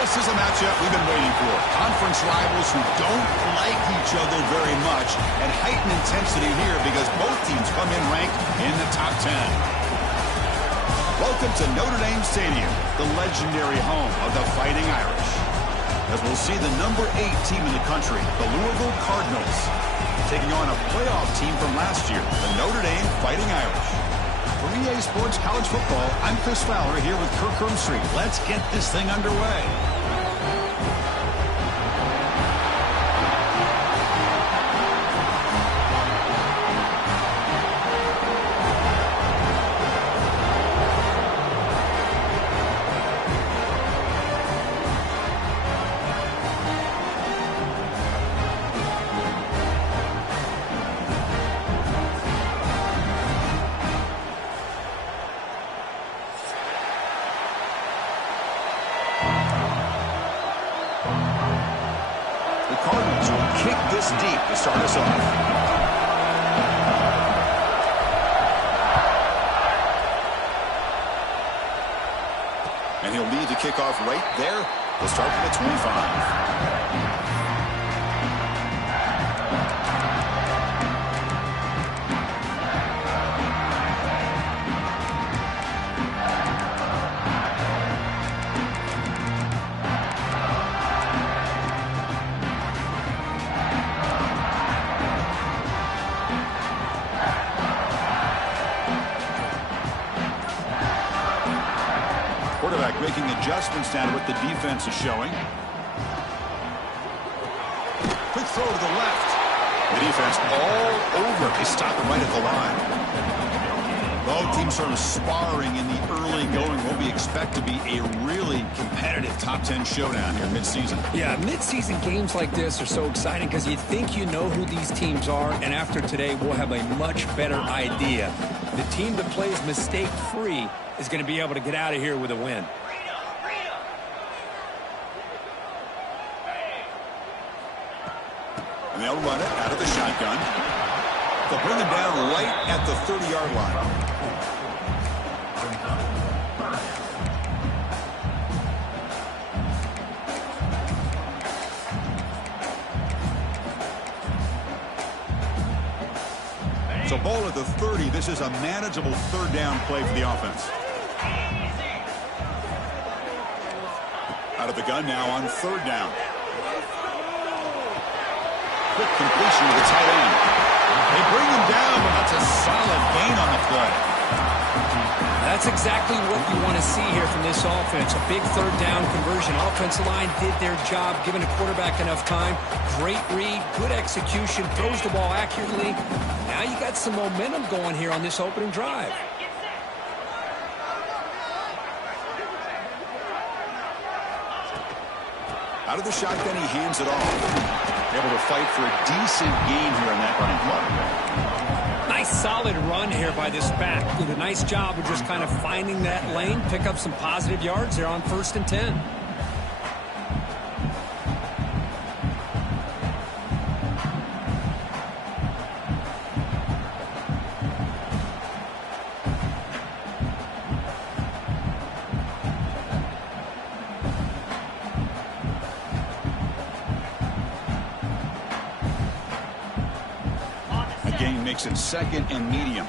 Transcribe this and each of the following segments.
This is a matchup we've been waiting for. Conference rivals who don't like each other very much, and heightened intensity here because both teams come in ranked in the top 10. Welcome to Notre Dame Stadium, the legendary home of the Fighting Irish. As we'll see the number 8 team in the country, the Louisville Cardinals, taking on a playoff team from last year, the Notre Dame Fighting Irish. From EA Sports College Football, I'm Chris Fowler here with Kirk Hermstreet. Let's get this thing underway. Kick this deep to start us off. And he'll lead the kickoff right there. We'll start from the 25. Quarterback making adjustments down to what the defense is showing. Quick throw to the left. The defense all over. They stop it right at the line. Both teams sort of sparring in the early going. What we expect to be a really competitive top 10 showdown here mid-season. Yeah, mid-season games like this are so exciting because you think you know who these teams are, and after today we'll have a much better idea. The team that plays mistake-free is going to be able to get out of here with a win. And they'll run it out of the shotgun. They'll bring him down right at the 30-yard line. So ball at the 30. This is a manageable third down play for the offense. Out of the gun now on third down. Quick completion to the tight end. They bring him down, but that's a solid gain on the play. That's exactly what you want to see here from this offense. A big third down conversion. Offensive line did their job, giving the quarterback enough time. Great read, good execution, throws the ball accurately. Now you got some momentum going here on this opening drive. Out of the shotgun, he hands it off. Able to fight for a decent gain here in that running play. Nice solid run here by this back. Did a nice job of just kind of finding that lane, pick up some positive yards there on 1st and 10. Makes it 2nd and medium.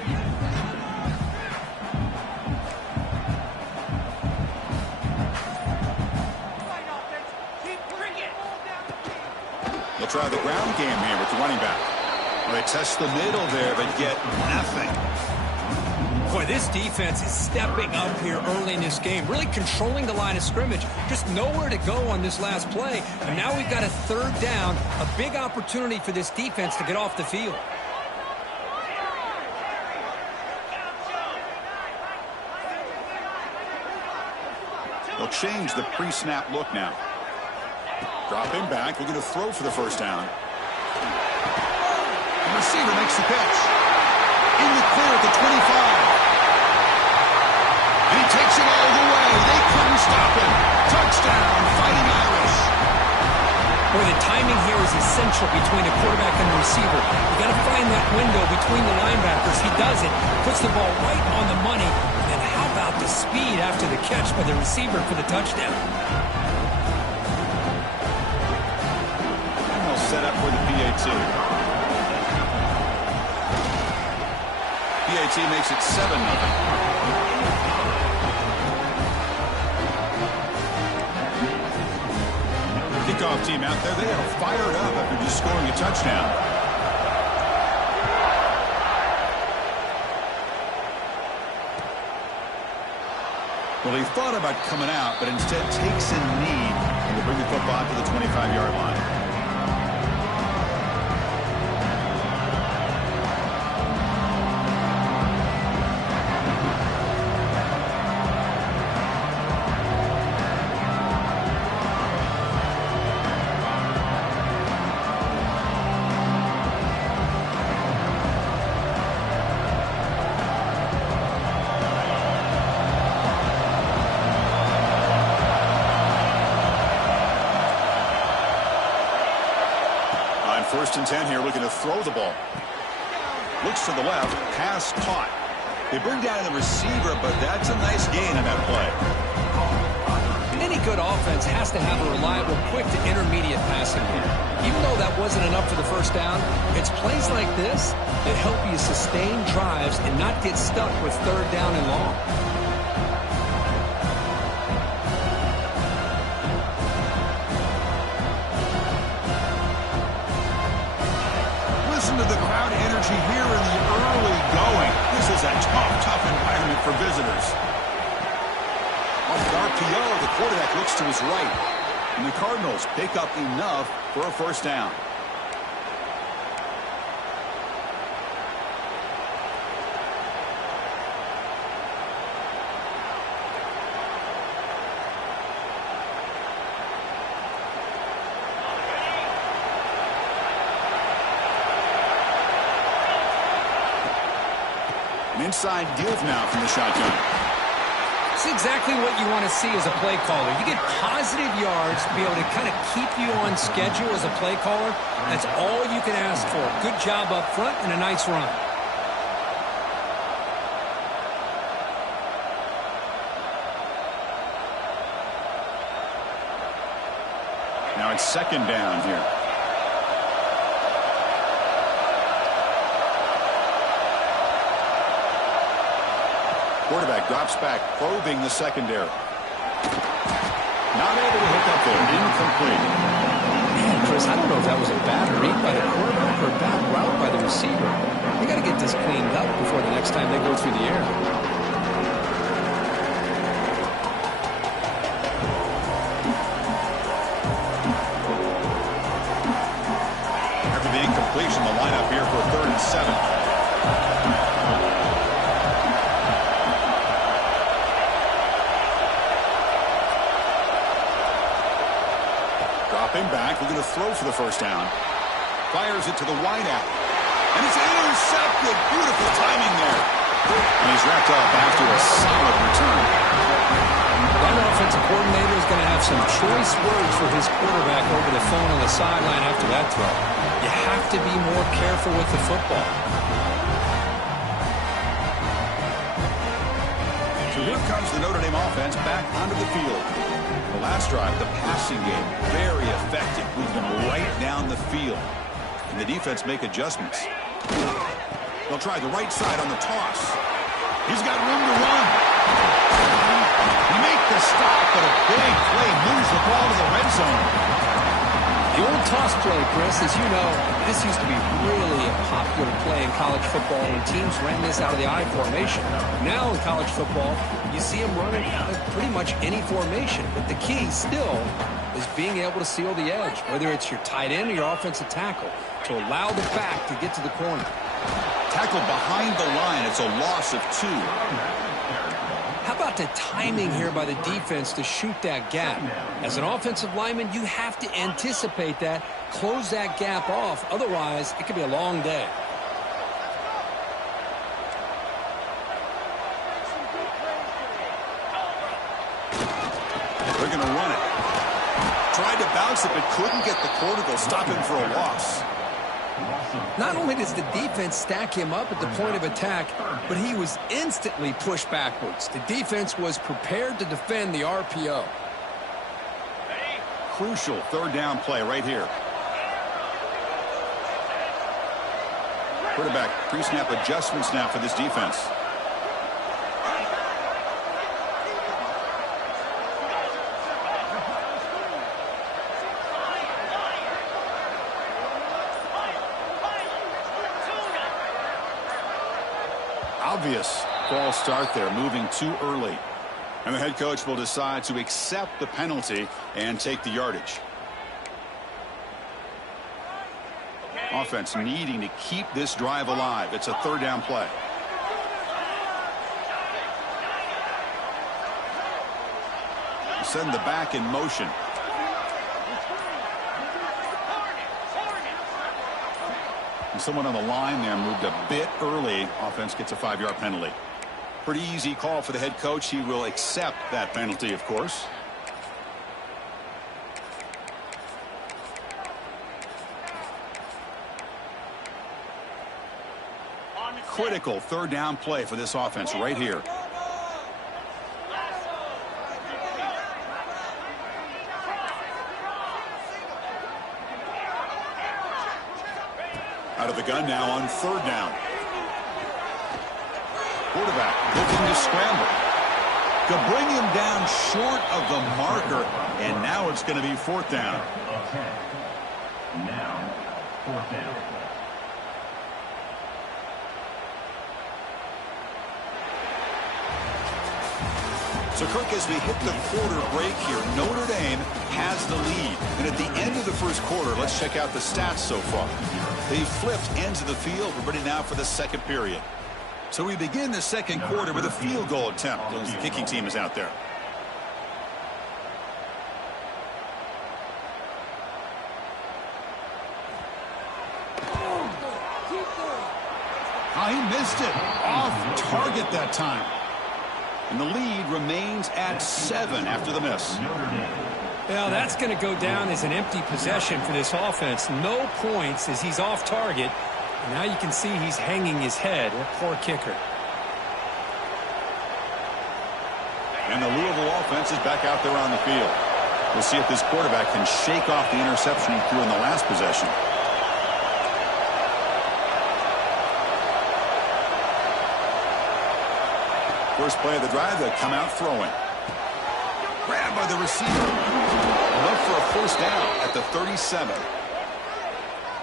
They'll try the ground game here with the running back. Well, they test the middle there, but get nothing. Boy, this defense is stepping up here early in this game, really controlling the line of scrimmage. Just nowhere to go on this last play. And now we've got a third down, a big opportunity for this defense to get off the field. They'll change the pre-snap look now. Drop him back. We're going to throw for the first down. The receiver makes the catch. In the clear at the 25. And he takes it all the way. They couldn't stop him. Touchdown, Fighting Irish. Boy, the timing here is essential between the quarterback and the receiver. You got to find that window between the linebackers. He does it. Puts the ball right on the money. How about the speed after the catch by the receiver for the touchdown? set up for the PAT. PAT makes it 7-0. Kickoff team out there, they are fired up after just scoring a touchdown. Well, he thought about coming out, but instead takes a knee and will bring the football to the 25-yard line. First and 10 here, looking to throw the ball. Looks to the left, pass caught. They bring down the receiver, but that's a nice gain on that play. Any good offense has to have a reliable, quick to intermediate passing game. Even though that wasn't enough for the first down, it's plays like this that help you sustain drives and not get stuck with third down and long. To the crowd energy here in the early going. This is a tough environment for visitors. On the RPO, the quarterback looks to his right. And the Cardinals pick up enough for a first down. Inside give now from the shotgun. It's exactly what you want to see as a play caller. You get positive yards to be able to kind of keep you on schedule as a play caller. That's all you can ask for. Good job up front and a nice run. Now it's second down here. Quarterback drops back, probing the secondary. Not able to hook up there. Incomplete. Man, Chris, I don't know if that was a bad read by the quarterback or a bad route by the receiver. They got to get this cleaned up before the next time they go through the air. After the incompletion, the lineup here for 3rd and 7. Back, we're going to throw for the first down. Fires it to the wideout. And it's intercepted. Beautiful timing there. And he's wrapped up after a solid return. That offensive coordinator is going to have some choice words for his quarterback over the phone on the sideline after that throw. You have to be more careful with the football. So here comes the Notre Dame offense back onto the field. The last drive, the passing game, very effective, moving them right down the field. And the defense make adjustments. They'll try the right side on the toss. He's got room to run. He make the stop, but a big play moves the ball to the red zone. The old toss play, Chris, as you know, this used to be really a popular play in college football when teams ran this out of the I formation. Now in college football, you see them running pretty much any formation. But the key still is being able to seal the edge, whether it's your tight end or your offensive tackle, to allow the back to get to the corner. Tackled behind the line. It's a loss of 2. How about the timing here by the defense to shoot that gap? As an offensive lineman, you have to anticipate that, close that gap off. Otherwise, it could be a long day. They're going to run it. Tried to bounce it, but couldn't get the corner to stop him for a loss. Not only does the defense stack him up at the point of attack, but he was instantly pushed backwards. The defense was prepared to defend the RPO. Crucial 3rd down play right here. Quarterback pre-snap adjustments now for this defense. Obvious false start there, moving too early. And the head coach will decide to accept the penalty and take the yardage. Offense needing to keep this drive alive. It's a third down play. Send the back in motion. And someone on the line there moved a bit early. Offense gets a 5-yard penalty. Pretty easy call for the head coach. He will accept that penalty, of course. Critical third down play for this offense right here. Out of the gun now on third down. Quarterback looking to scramble. To bring him down short of the marker, and now it's going to be fourth down. Now, fourth down. So, Kirk, as we hit the quarter break here, Notre Dame has the lead. And at the end of the first quarter, let's check out the stats so far. They flipped ends of the field. We're ready now for the second period. So we begin the second quarter with a field goal attempt as the kicking team is out there. Oh, he missed it. Off target that time. And the lead remains at 7 after the miss. Well, that's going to go down as an empty possession for this offense. No points as he's off target. And now you can see he's hanging his head. What poor kicker. And the Louisville offense is back out there on the field. We'll see if this quarterback can shake off the interception he threw in the last possession. First play of the drive, they come out throwing. Grabbed by the receiver. Look for a first down at the 37.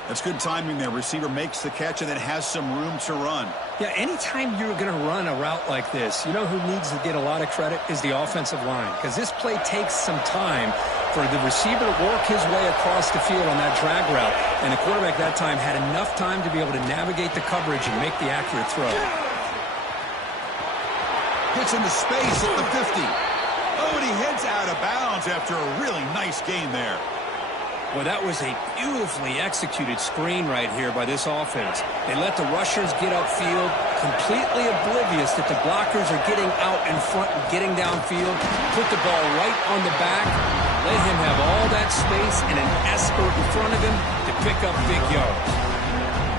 That's good timing there. Receiver makes the catch and then has some room to run. Yeah, anytime you're going to run a route like this, you know who needs to get a lot of credit is the offensive line. Because this play takes some time for the receiver to work his way across the field on that drag route. And the quarterback that time had enough time to be able to navigate the coverage and make the accurate throw. Gets into space at the 50. Oh, and he heads out of bounds after a really nice gain there. Well, that was a beautifully executed screen right here by this offense. They let the rushers get upfield, completely oblivious that the blockers are getting out in front and getting downfield. Put the ball right on the back, let him have all that space and an escort in front of him to pick up big yards.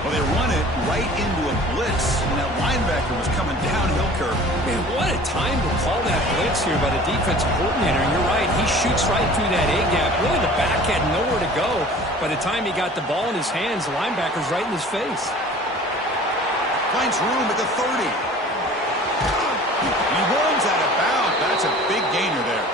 Well, they run it right into a blitz, and that linebacker was coming downhill, Kirk. Man, what a time to call that blitz here by the defensive coordinator. And you're right, he shoots right through that A-gap. Really, the back had nowhere to go. By the time he got the ball in his hands, the linebacker's right in his face. Finds room at the 30. He runs out of bounds. That's a big gainer there.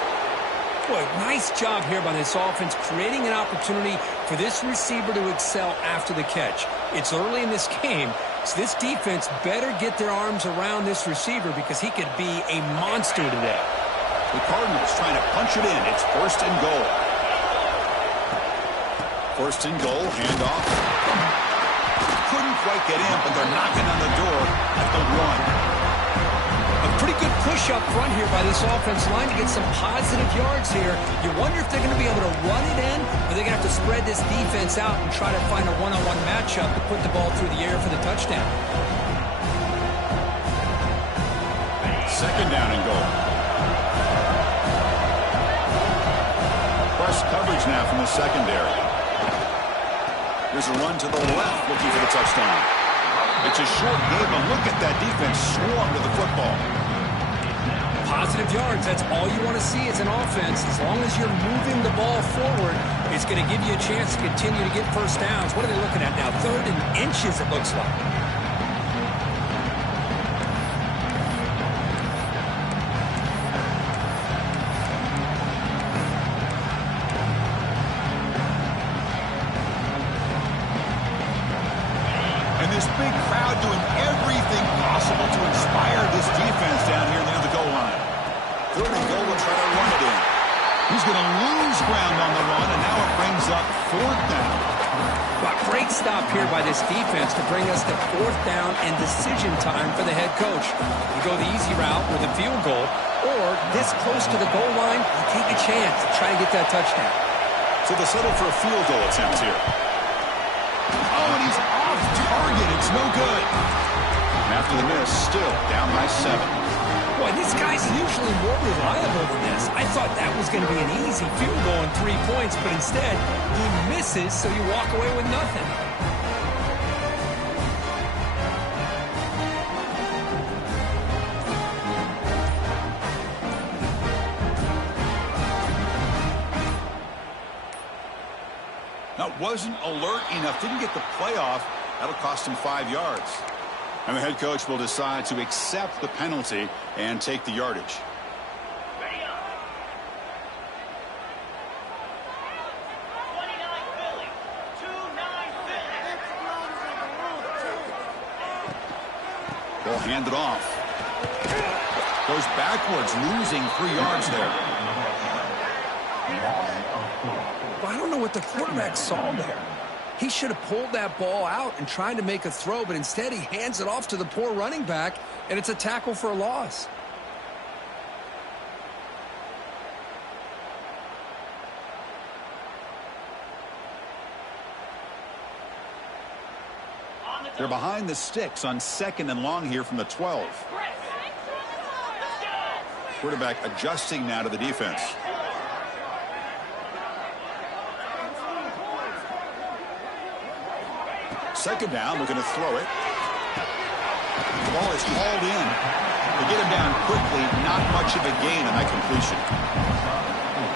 Boy, nice job here by this offense, creating an opportunity for this receiver to excel after the catch. It's early in this game, so this defense better get their arms around this receiver because he could be a monster today. The Cardinals trying to punch it in. It's first and goal. First and goal, handoff. Couldn't quite get in, but they're knocking on the door at the 1. A pretty good push up front here by this offensive line to get some positive yards here. You wonder if they're going to be able to run it in, or they're going to have to spread this defense out and try to find a one-on-one matchup to put the ball through the air for the touchdown. Second down and goal. Press coverage now from the secondary. There's a run to the left looking for the touchdown. It's a short game, but look at that defense swarm to the football. Positive yards, that's all you want to see as an offense. As long as you're moving the ball forward, it's going to give you a chance to continue to get first downs. What are they looking at now? 3rd and inches, it looks like. this big crowd doing everything possible to inspire this defense down here near the goal line. Third and goal, will try to run it in. He's going to lose ground on the run, and now it brings up fourth down. Well, great stop here by this defense to bring us to fourth down and decision time for the head coach. You go the easy route with a field goal, or this close to the goal line, you take a chance to try to get that touchdown. So they'll settle for a field goal attempt here. Oh, and he's off target. It's no good. And after the miss, still down by 7. Boy, this guy's usually more reliable than this. I thought that was going to be an easy field goal and 3 points, but instead, he misses, so you walk away with nothing. That wasn't alert enough. Didn't get the playoff. That'll cost him 5 yards. And the head coach will decide to accept the penalty and take the yardage. They'll hand it off. Goes backwards, losing 3 yards there. Well, I don't know what the quarterback saw there. He should have pulled that ball out and tried to make a throw, but instead he hands it off to the poor running back, and it's a tackle for a loss. They're behind the sticks on 2nd and long here from the 12. Quarterback adjusting now to the defense. Second down, looking to throw it. The ball is hauled in. They get him down quickly, not much of a gain on that completion.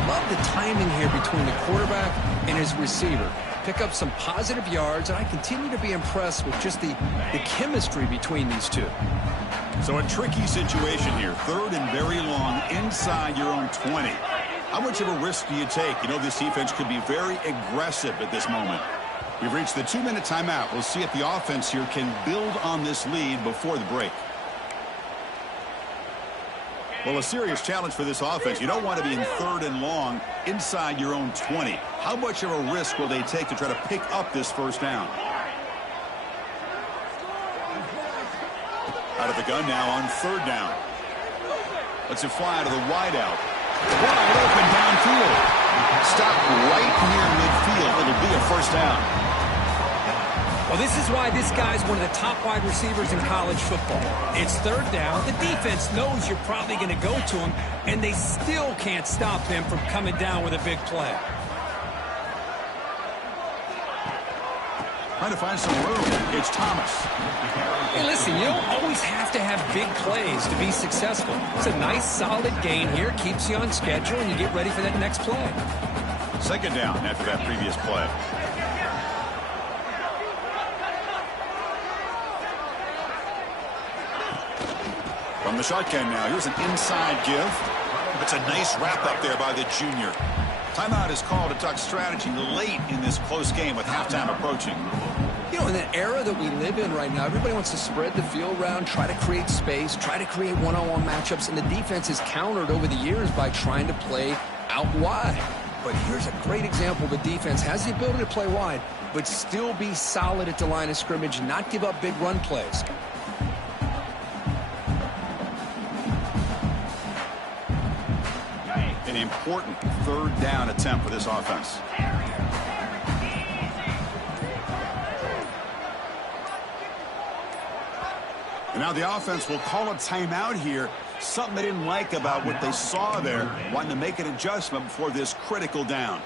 Love the timing here between the quarterback and his receiver. Pick up some positive yards, and I continue to be impressed with just the chemistry between these two. So a tricky situation here. 3rd and very long inside your own 20. How much of a risk do you take? You know, this defense could be very aggressive at this moment. We've reached the 2-minute timeout. We'll see if the offense here can build on this lead before the break. Well, a serious challenge for this offense. You don't want to be in 3rd and long inside your own 20. How much of a risk will they take to try to pick up this first down? Out of the gun now on 3rd down. Lets it fly to the wideout. Wide open downfield. Stop right near midfield. It'll be a first down. Well, this is why this guy's one of the top wide receivers in college football. It's 3rd down. The defense knows you're probably going to go to him, and they still can't stop him from coming down with a big play. Trying to find some room. It's Thomas. Hey, listen, you don't always have to have big plays to be successful. It's a nice, solid gain here. Keeps you on schedule, and you get ready for that next play. Second down after that previous play. From the shotgun now, here's an inside give. It's a nice wrap up there by the junior. Timeout is called to talk strategy late in this close game with halftime approaching. You know, in the era that we live in right now, everybody wants to spread the field around, try to create space, try to create one-on-one matchups, and the defense is countered over the years by trying to play out wide. But here's a great example. The defense has the ability to play wide, but still be solid at the line of scrimmage, not give up big run plays. An important 3rd down attempt for this offense. And now the offense will call a timeout here. Something they didn't like about what they saw there. Wanting to make an adjustment before this critical down.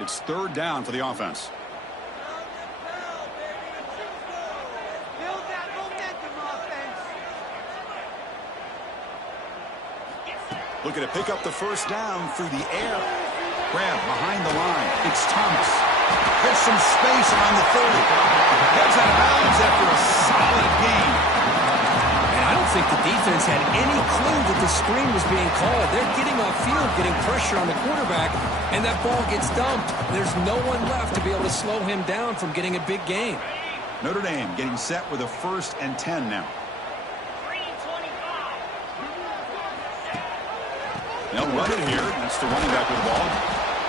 It's 3rd down for the offense. Looking to pick up the first down through the air. Grab behind the line. It's Thomas. Gets some space around the 30. Heads out of bounds after a solid gain. And I don't think the defense had any clue that the screen was being called. They're getting off field, getting pressure on the quarterback, and that ball gets dumped. There's no one left to be able to slow him down from getting a big gain. Notre Dame getting set with a 1st and 10 now. They'll run it here. That's the running back with the ball.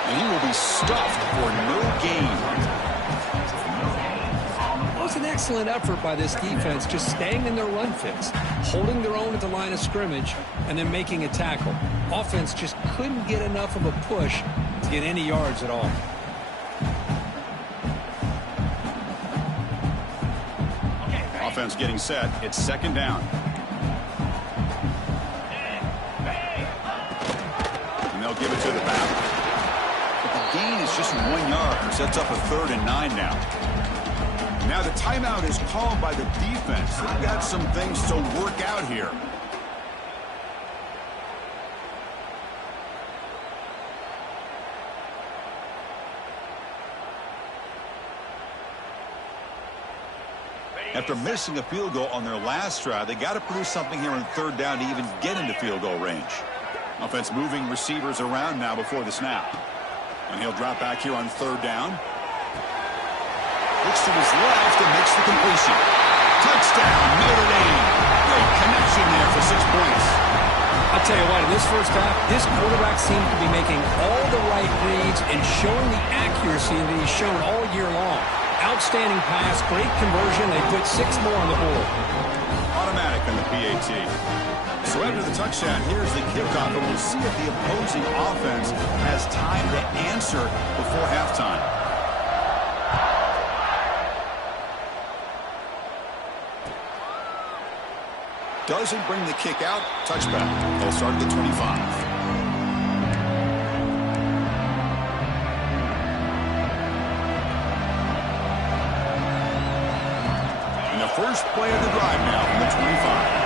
And he will be stuffed for no gain. It was an excellent effort by this defense, just staying in their run fits, holding their own at the line of scrimmage, and then making a tackle. Offense just couldn't get enough of a push to get any yards at all. Offense getting set. It's 2nd down. And they'll give it to the back. But the gain is just 1 yard. Sets up a 3rd and 9 now. Now the timeout is called by the defense. They've got some things to work out here. After missing a field goal on their last drive, they got to produce something here on 3rd down to even get into field goal range. Offense moving receivers around now before the snap. And he'll drop back here on 3rd down. Looks to his left and makes the completion. Touchdown, Notre Dame. Great connection there for 6 points. I'll tell you what, in this first half, this quarterback seemed to be making all the right reads and showing the accuracy that he's shown all year long. Outstanding pass, great conversion. They put 6 more on the board. Automatic on the PAT. So after the touchdown, here's the kickoff, and we'll see if the opposing offense has time to answer before halftime. Doesn't bring the kick out. Touchback. They'll start at the 25. And the first play of the drive now from the 25.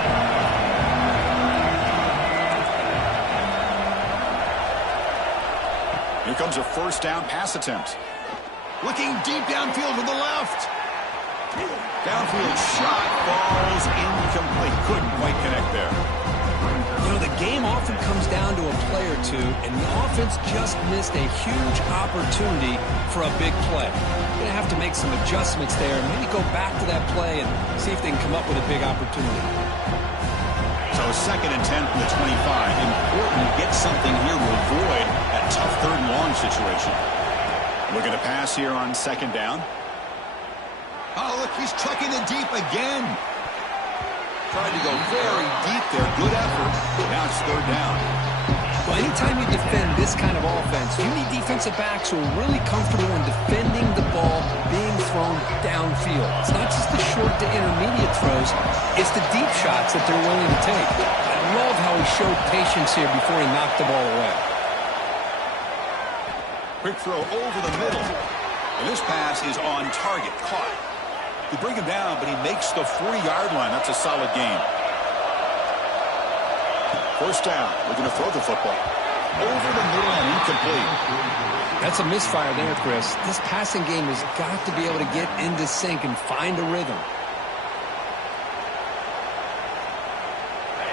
Here comes a 1st down pass attempt. Looking deep downfield with the left. Downfield shot falls incomplete. Couldn't quite connect there. You know, the game often comes down to a play or two, and the offense just missed a huge opportunity for a big play. They're going to have to make some adjustments there and maybe go back to that play and see if they can come up with a big opportunity. So 2nd and 10 from the 25. Important to get something here to avoid that tough 3rd and long situation. Looking to pass here on 2nd down. Oh, look, he's chucking it deep again. Tried to go very deep there. Good effort. Now it's 3rd down. Well, anytime you defend this kind of offense, you need defensive backs who are really comfortable in defending the ball being thrown downfield. It's not just the short to intermediate throws. It's the deep shots that they're willing to take. I love how he showed patience here before he knocked the ball away. Quick throw over the middle. And this pass is on target. Caught. They bring him down, but he makes the 40-yard line. That's a solid gain. 1st down. Looking to throw the football. Over the middle and incomplete. That's a misfire there, Chris. This passing game has got to be able to get into sync and find a rhythm.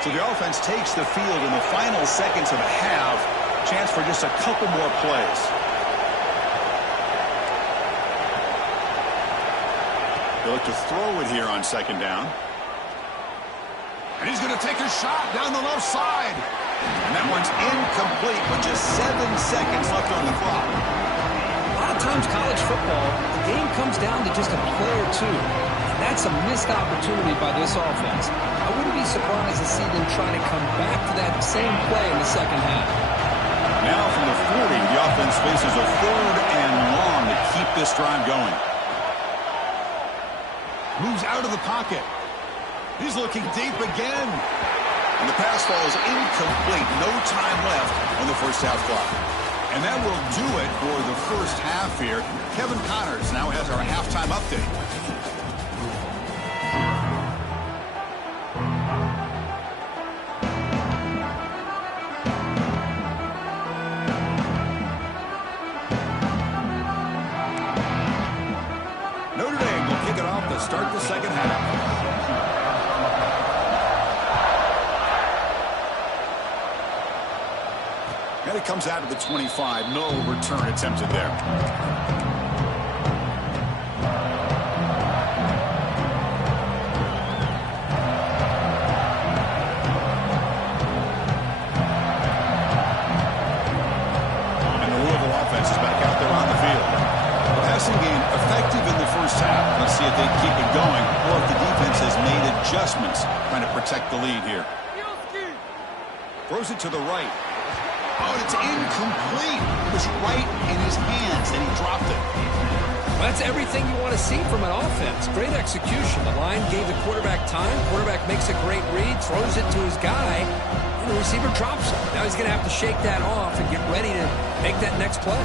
So the offense takes the field in the final seconds of a half. Chance for just a couple more plays. They look to throw it here on 2nd down. And he's going to take a shot down the left side. And that one's incomplete with just 7 seconds left on the clock. A lot of times college football, the game comes down to just a play or two. And that's a missed opportunity by this offense. I wouldn't be surprised to see them try to come back to that same play in the 2nd half. Now from the 40, the offense faces a 3rd and long to keep this drive going. Moves out of the pocket. He's looking deep again. And the pass falls incomplete. No time left on the first half clock. And that will do it for the first half here. Kevin Connors now has our halftime update. Notre Dame will kick it off to start the second half. And it comes out of the 25. No return attempted there. And the Louisville offense is back out there on the field. The passing game effective in the first half. Let's see if they keep it going or if the defense has made adjustments trying to protect the lead here. Throws it to the right. Oh, and it's incomplete. It was right in his hands, and he dropped it. Well, that's everything you want to see from an offense. Great execution. The line gave the quarterback time. Quarterback makes a great read, throws it to his guy, and the receiver drops it. Now he's going to have to shake that off and get ready to make that next play.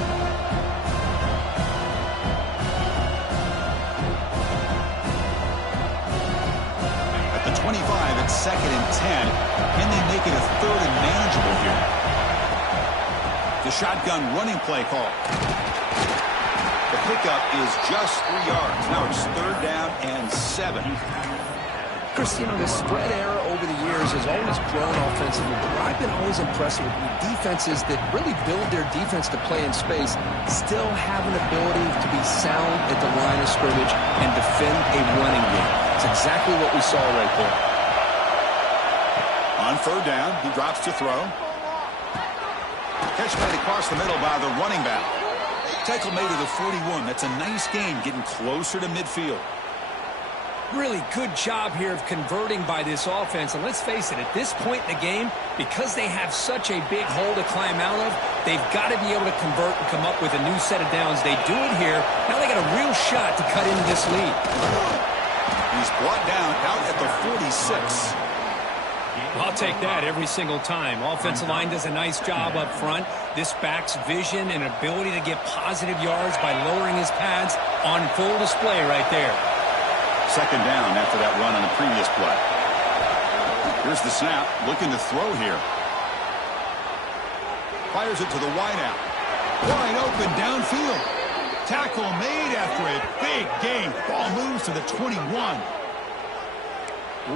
At the 25, it's 2nd and 10. Can they make it a 3rd and manageable here? The shotgun running play call. The pickup is just 3 yards. Now it's 3rd down and 7. Chris, you know, the spread era over the years has always grown offensively, but I've been always impressed with defenses that really build their defense to play in space, still have an ability to be sound at the line of scrimmage and defend a running game. It's exactly what we saw right there. On 3rd down, he drops to throw. Catch made across the middle by the running back. Tackle made at the 41. That's a nice gain, getting closer to midfield. Really good job here of converting by this offense. And let's face it, at this point in the game, because they have such a big hole to climb out of, they've got to be able to convert and come up with a new set of downs. They do it here. Now they got a real shot to cut into this lead. He's brought down out at the 46. I'll take that every single time. Offensive line does a nice job up front. This back's vision and ability to get positive yards by lowering his pads on full display right there. 2nd down after that run on the previous play. Here's the snap, looking to throw here. Fires it to the wideout. Wide open downfield. Tackle made after a big gain. Ball moves to the 21.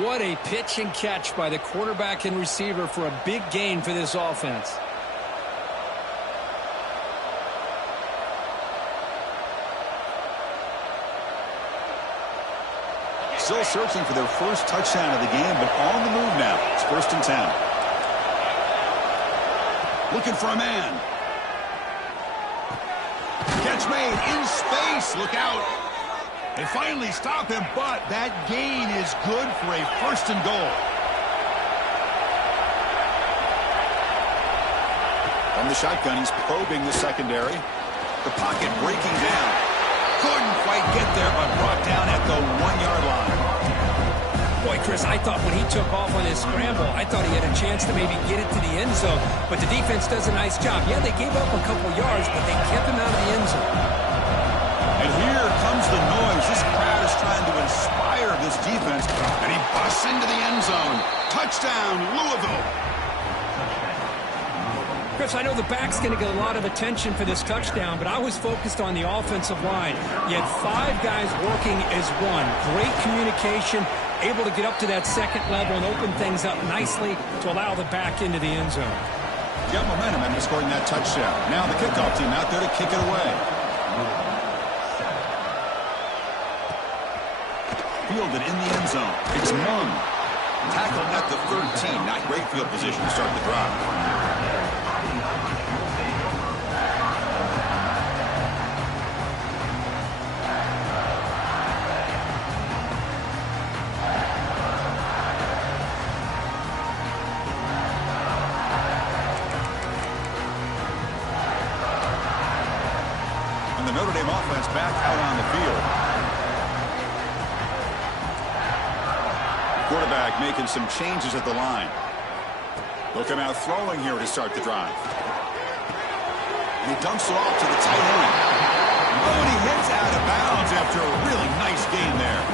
What a pitch and catch by the quarterback and receiver for a big gain for this offense. Still searching for their first touchdown of the game, but on the move now. It's 1st and 10. Looking for a man. Catch made in space. Look out. They finally stop him, but that gain is good for a 1st and goal. From the shotgun, he's probing the secondary. The pocket breaking down. Couldn't quite get there, but brought down at the 1-yard line. Boy, Chris, I thought when he took off on his scramble, I thought he had a chance to maybe get it to the end zone. But the defense does a nice job. Yeah, they gave up a couple yards, but they kept him out of the end zone. And here comes the noise. This crowd is trying to inspire this defense, and he busts into the end zone. Touchdown, Louisville. Chris, I know the back's going to get a lot of attention for this touchdown, but I was focused on the offensive line. You had 5 guys working as one. Great communication, able to get up to that 2nd level and open things up nicely to allow the back into the end zone. Got momentum and scoring that touchdown. Now the kickoff team out there to kick it away. Fielded in the end zone. It's Mung. Tackled at the 13. Not great field position to start the drive. And the Notre Dame offense back out on the field. Quarterback making some changes at the line. They'll come out throwing here to start the drive. And he dumps it off to the tight end. Oh, and he hits out of bounds after a really nice gain there.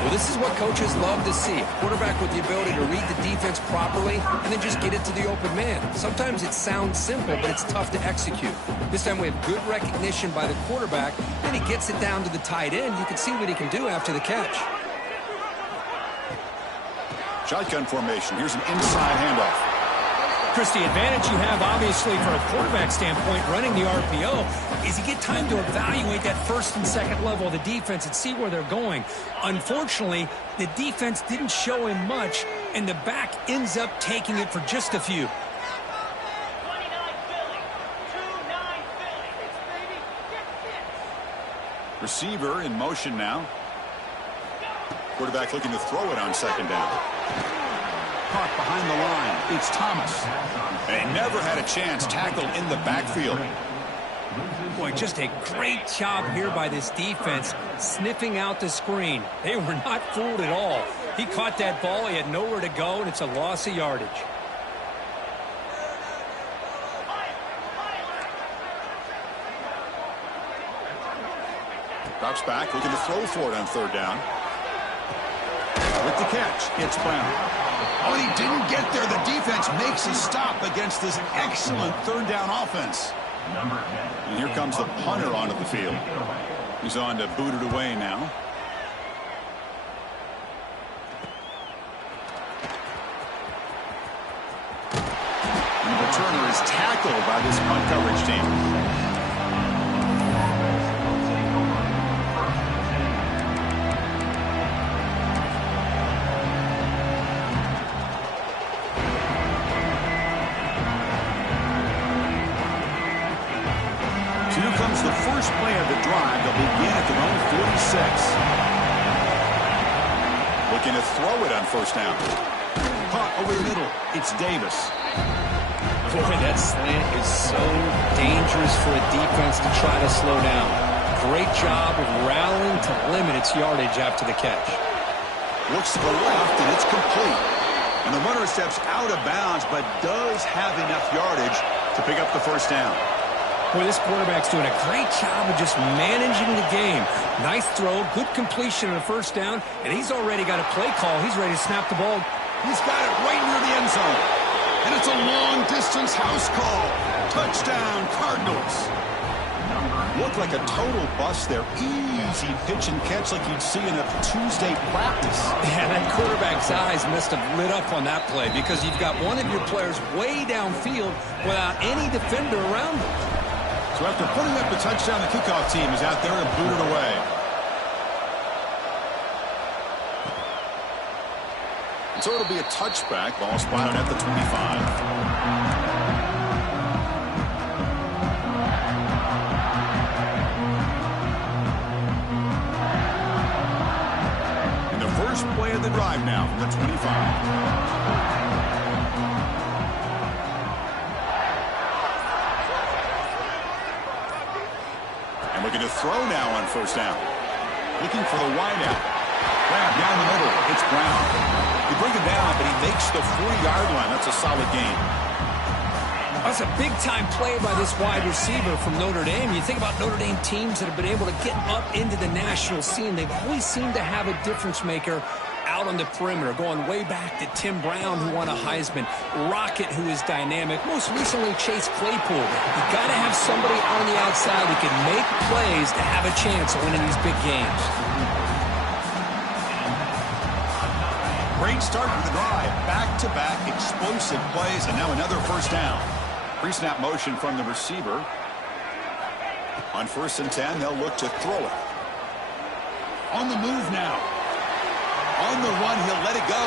Well, this is what coaches love to see. A quarterback with the ability to read the defense properly and then just get it to the open man. Sometimes it sounds simple, but it's tough to execute. This time we have good recognition by the quarterback. Then he gets it down to the tight end. You can see what he can do after the catch. Shotgun formation. Here's an inside handoff. Chris, the advantage you have, obviously, from a quarterback standpoint, running the RPO, is you get time to evaluate that first and second level of the defense and see where they're going. Unfortunately, the defense didn't show him much, and the back ends up taking it for just a few. Receiver in motion now. Quarterback looking to throw it on second down. Caught behind the line. It's Thomas. And he never had a chance tackled in the backfield. Boy, just a great job here by this defense, sniffing out the screen. They were not fooled at all. He caught that ball. He had nowhere to go, and it's a loss of yardage. Drops back, looking to throw for it on third down. With the catch, it's Brown. Oh, and he didn't get there. The defense makes a stop against this excellent third down offense. And here comes the punter onto the field. He's on to boot it away now. And the returner is tackled by this punt coverage team. The first play of the drive that begin at their own 46. Looking to throw it on first down. Caught over the middle. It's Davis. Boy, that slant is so dangerous for a defense to try to slow down. Great job of rallying to limit its yardage after the catch. Looks to the left, and it's complete. And the runner steps out of bounds, but does have enough yardage to pick up the first down. Boy, this quarterback's doing a great job of just managing the game. Nice throw, good completion on the first down, and he's already got a play call. He's ready to snap the ball. He's got it right near the end zone. And it's a long-distance house call. Touchdown, Cardinals. Looked like a total bust there. Easy pitch and catch like you'd see in a Tuesday practice. Yeah, that quarterback's eyes must have lit up on that play because you've got one of your players way downfield without any defender around him. So after putting up the touchdown, the kickoff team is out there to boot it away. And so it'll be a touchback. Ball spotted at the 25. And the first play of the drive now from the 25. Looking to throw now on first down. Looking for the wideout. Grab down the middle. It's Brown. You bring him down, but he makes the 40-yard line. That's a solid gain. That's a big-time play by this wide receiver from Notre Dame. You think about Notre Dame teams that have been able to get up into the national scene. They've always seemed to have a difference maker out on the perimeter, going way back to Tim Brown, who won a Heisman, Rocket, who is dynamic, most recently Chase Claypool. You've got to have somebody on the outside that can make plays to have a chance of winning these big games. Great start to the drive. Back-to-back explosive plays, and now another first down. Pre-snap motion from the receiver. On 1st and 10, they'll look to throw it. On the move now. On the run, he'll let it go.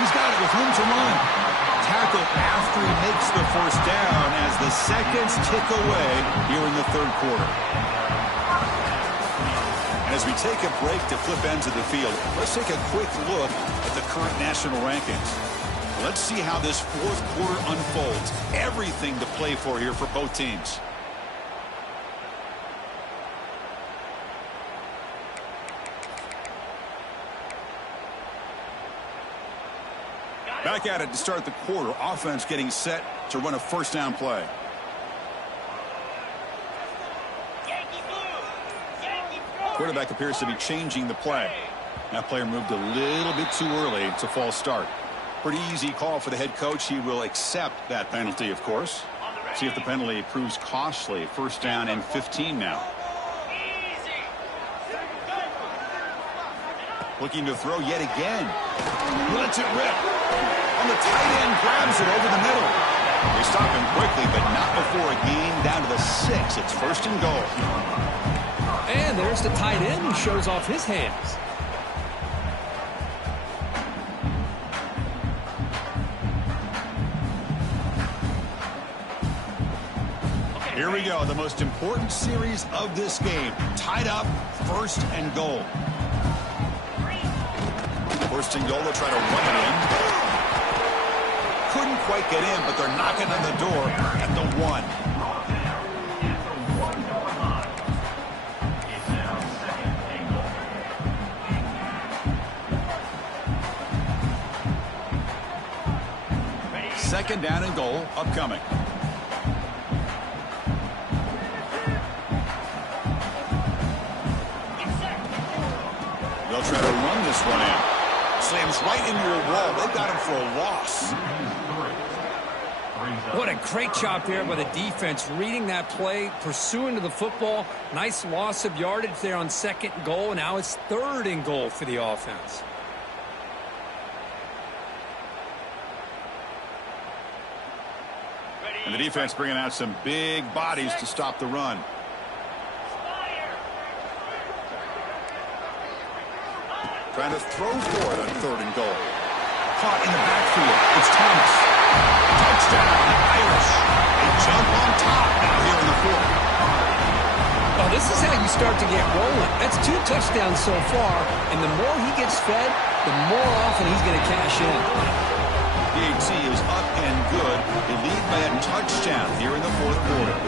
He's got it with room to run. Tackle after he makes the first down as the seconds tick away here in the third quarter. And as we take a break to flip ends of the field, let's take a quick look at the current national rankings. Let's see how this fourth quarter unfolds. Everything to play for here for both teams. Back at it to start the quarter. Offense getting set to run a first down play. Quarterback appears to be changing the play. That player moved a little bit too early. It's a false start. Pretty easy call for the head coach. He will accept that penalty, of course. See if the penalty proves costly. First down and 15 now. Looking to throw yet again. He lets it rip. On the tight end, grabs it over the middle. They stop him quickly, but not before a gain down to the 6. It's first and goal. And there's the tight end who shows off his hands. Here we go, the most important series of this game. Tied up, first and goal. First and goal, they'll try to run it in. Couldn't quite get in, but they're knocking on the door at the 1. Second down and goal, upcoming. They'll try to run this one in. Slams right into a wall. They've got him for a loss. What a great job there by the defense, reading that play, pursuing to the football. Nice loss of yardage there on second and goal. Now it's third and goal for the offense. And the defense bringing out some big bodies to stop the run. Trying to throw for it on third and goal. Caught in the backfield. It's Thomas. Touchdown, Irish. They jump on top now here in the 4th. Well, this is how you start to get rolling. That's 2 touchdowns so far, and the more he gets fed, the more often he's going to cash in. The AT is up and good. They lead by a touchdown here in the 4th quarter.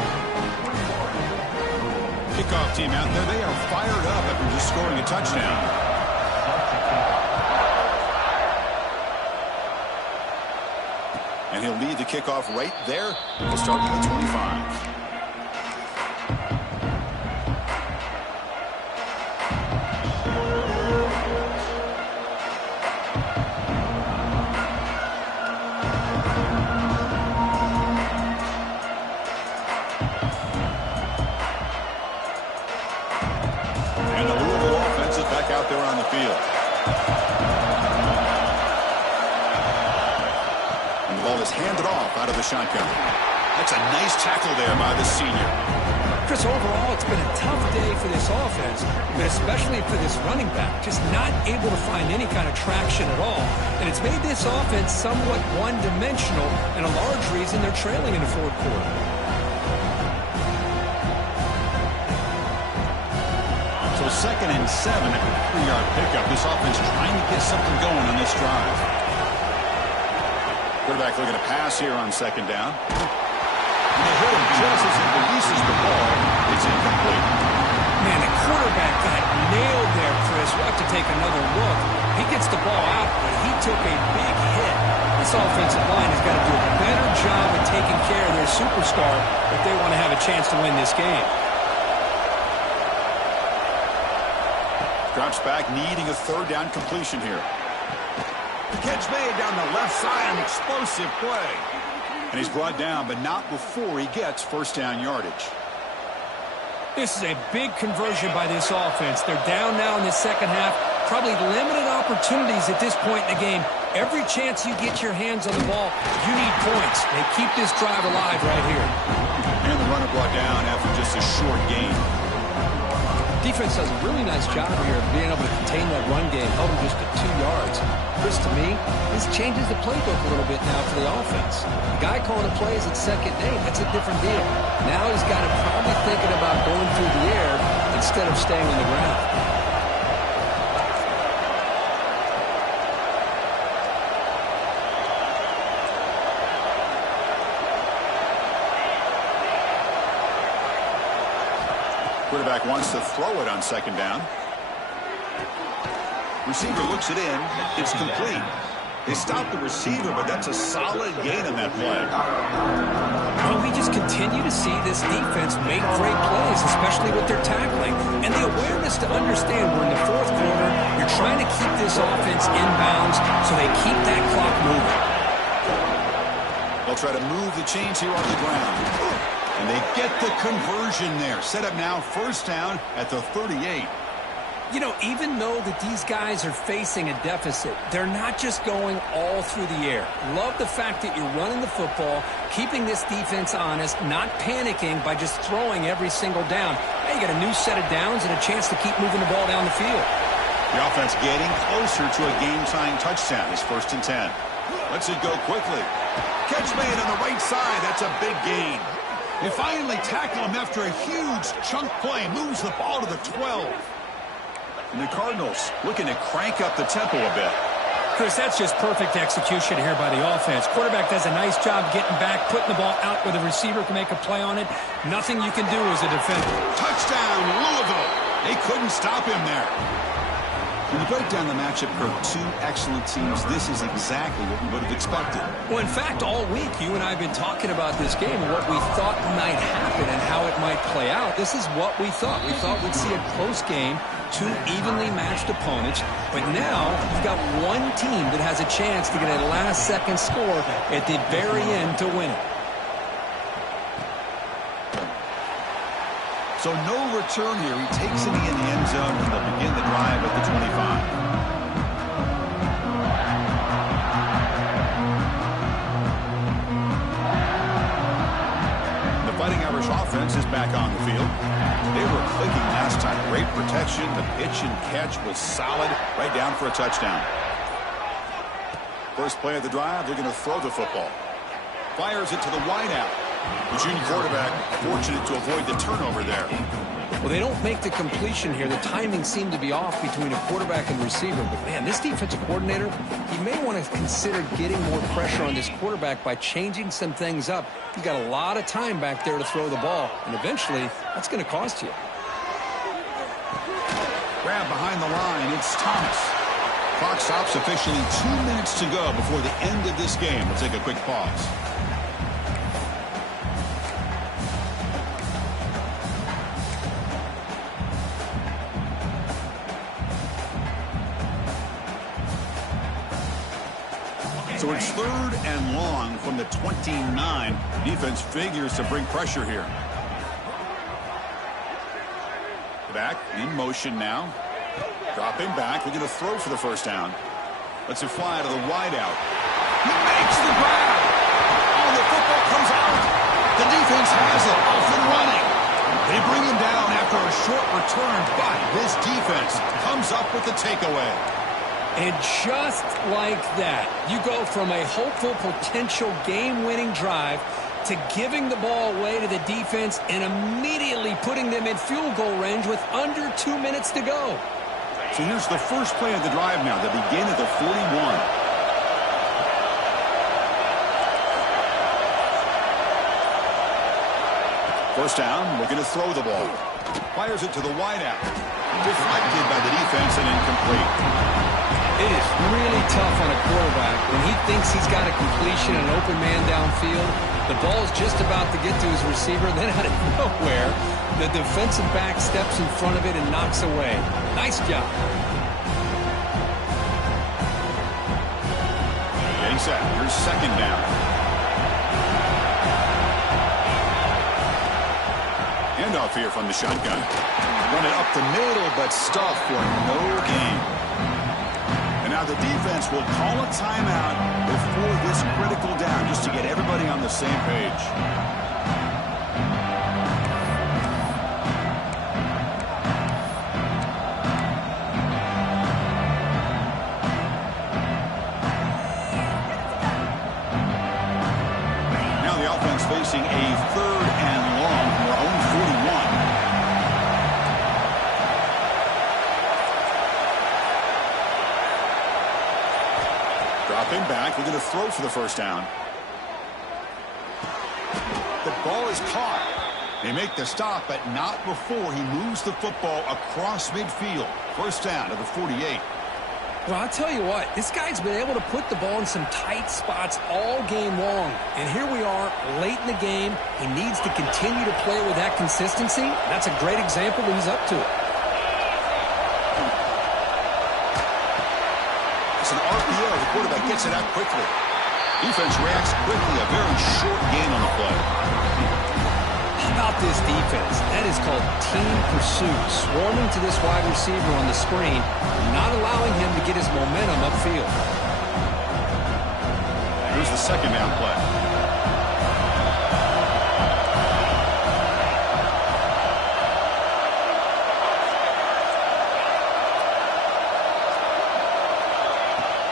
Kickoff team out there. They are fired up after just scoring a touchdown. And he'll lead the kickoff right there at the start of the 25. And the Louisville offense is back out there on the field. Ball is handed off out of the shotgun. That's a nice tackle there by the senior. Chris, overall, it's been a tough day for this offense, but especially for this running back. Just not able to find any kind of traction at all. And it's made this offense somewhat one-dimensional, and a large reason they're trailing in the 4th quarter. So 2nd and 7 after a 3-yard pickup. This offense trying to get something going on this drive. Quarterback looking to pass here on 2nd down. And they hit him just as he releases the ball. It's incomplete. Man, the quarterback got nailed there, Chris. We'll have to take another look. He gets the ball out, but he took a big hit. This offensive line has got to do a better job of taking care of their superstar if they want to have a chance to win this game. Drops back, needing a 3rd down completion here. The catch made down the left side, an explosive play. And he's brought down, but not before he gets first down yardage. This is a big conversion by this offense. They're down now in the second half. Probably limited opportunities at this point in the game. Every chance you get your hands on the ball, you need points. They keep this drive alive right here. And the runner brought down after just a short gain. Defense does a really nice job here of being able to contain that run game, held him just at 2 yards. Chris, to me, this changes the playbook a little bit now for the offense. The guy calling the plays at 2nd and 8, that's a different deal. Now he's got to probably thinking about going through the air instead of staying on the ground. Quarterback wants to throw it on 2nd down. Receiver looks it in. It's complete. They stopped the receiver, but that's a solid gain on that play. Well, we just continue to see this defense make great plays, especially with their tackling. And the awareness to understand we're in the 4th quarter, you're trying to keep this offense in bounds so they keep that clock moving. They'll try to move the chains here on the ground. And they get the conversion there. Set up now first down at the 38. You know, even though that these guys are facing a deficit, they're not just going all through the air. Love the fact that you're running the football, keeping this defense honest, not panicking by just throwing every single down. Now you got a new set of downs and a chance to keep moving the ball down the field. The offense getting closer to a game-tying touchdown. It's 1st and 10. Lets it go quickly. Catch made on the right side. That's a big gain. They finally tackle him after a huge chunk play. Moves the ball to the 12. And the Cardinals looking to crank up the tempo a bit. Chris, that's just perfect execution here by the offense. Quarterback does a nice job getting back, putting the ball out where the receiver can make a play on it. Nothing you can do as a defender. Touchdown, Louisville. They couldn't stop him there. When you break down the matchup for two excellent teams, this is exactly what we would have expected. Well, in fact, all week, you and I have been talking about this game and what we thought might happen and how it might play out. This is what we thought. We thought we'd see a close game, two evenly matched opponents. But now you've got one team that has a chance to get a last-second score at the very end to win it. So no return here. He takes it in the end zone, and they'll begin the drive at the 25. The Fighting Irish offense is back on the field. They were clicking last time. Great protection. The pitch and catch was solid. Right down for a touchdown. First play of the drive, they're going to throw the football. Fires it to the wideout. The junior quarterback fortunate to avoid the turnover there. Well, they don't make the completion here. The timing seemed to be off between a quarterback and receiver. But, man, this defensive coordinator, he may want to consider getting more pressure on this quarterback by changing some things up. You've got a lot of time back there to throw the ball, and eventually that's going to cost you. Grab behind the line. It's Thomas. Clock stops officially 2 minutes to go before the end of this game. We'll take a quick pause. So it's 3rd and long from the 29. Defense figures to bring pressure here. Back in motion now. Dropping back. We're going to throw for the first down. Lets it fly to the wideout. He makes the grab. Oh, the football comes out. The defense has it. Off and running. They bring him down after a short return, but this defense comes up with the takeaway. And just like that, you go from a hopeful potential game-winning drive to giving the ball away to the defense and immediately putting them in field goal range with under 2 minutes to go. So here's the first play of the drive now. They begin at the 41. First down, looking to throw the ball. Fires it to the wideout. Deflected by the defense and incomplete. It is really tough on a quarterback when he thinks he's got a completion, an open man downfield. The ball's just about to get to his receiver. Then out of nowhere, the defensive back steps in front of it and knocks away. Nice job. Getting set. Here's 2nd down. Handoff here from the shotgun. Run it up the middle, but stuffed for no gain. Now the defense will call a timeout before this critical down just to get everybody on the same page. Now the offense facing a 3rd and long from their own 41. Dropping back, we're going to throw for the first down. The ball is caught. They make the stop, but not before he moves the football across midfield. First down to the 48. Well, I'll tell you what, this guy's been able to put the ball in some tight spots all game long. And here we are, late in the game. He needs to continue to play with that consistency. That's a great example that he's up to it. It's an RPO. The quarterback gets it out quickly. Defense reacts quickly. A very short gain on the play. How about this defense. That is called team pursuit. Swarming to this wide receiver on the screen, not allowing him to get his momentum upfield. Here's the second down play.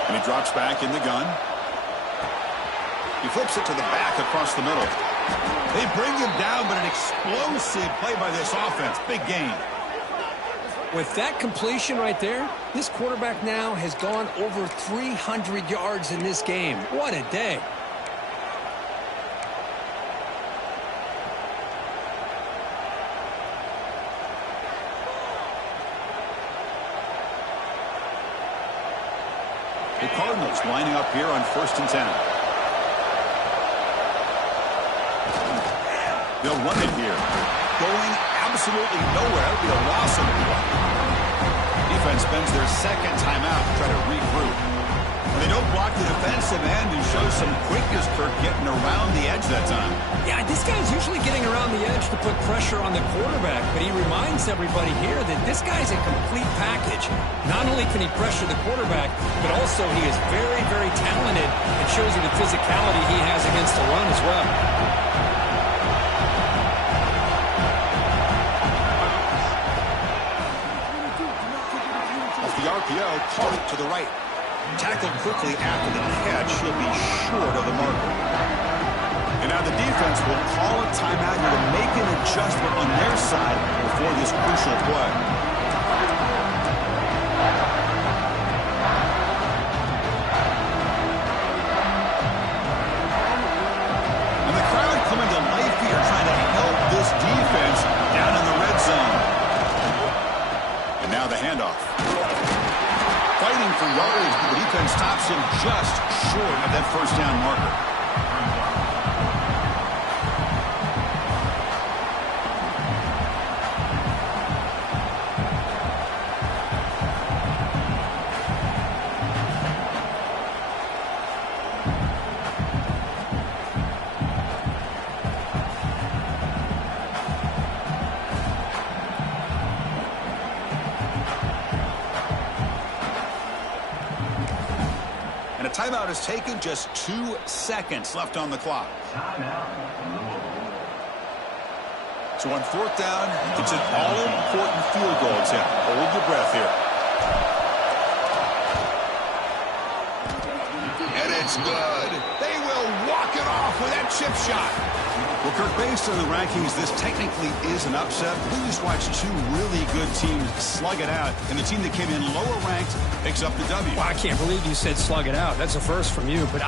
And he drops back in the gun. He flips it to the back across the middle. They bring him down, but an explosive play by this offense. Big gain. With that completion right there, this quarterback now has gone over 300 yards in this game. What a day. The Cardinals lining up here on 1st and 10. They'll run it here. Going absolutely nowhere. It'll be a loss of 1. Defense spends their second timeout to try to regroup. They don't block the defensive end and show some quickness, Kirk, getting around the edge that time. Yeah, this guy's usually getting around the edge to put pressure on the quarterback, but he reminds everybody here that this guy's a complete package. Not only can he pressure the quarterback, but also he is very, very talented and shows you the physicality he has against the run as well. The RPO, caught it to the right. Tackled quickly after the catch. He'll be short of the marker. And now the defense will call a timeout here to make an adjustment on their side before this crucial play. And the crowd coming to life here trying to help this defense down in the red zone. And now the handoff. Fighting for yardage, but the defense stops him just short of that first down marker. Timeout is taken, just 2 seconds left on the clock. So on 4th down, it's an all-important field goal attempt. Hold your breath here. And it's good. They will walk it off with that chip shot. Well, Kirk, based on the rankings, this technically is an upset. We just watched 2 really good teams slug it out, and the team that came in lower ranked picks up the W. Well, I can't believe you said slug it out. That's a first from you, but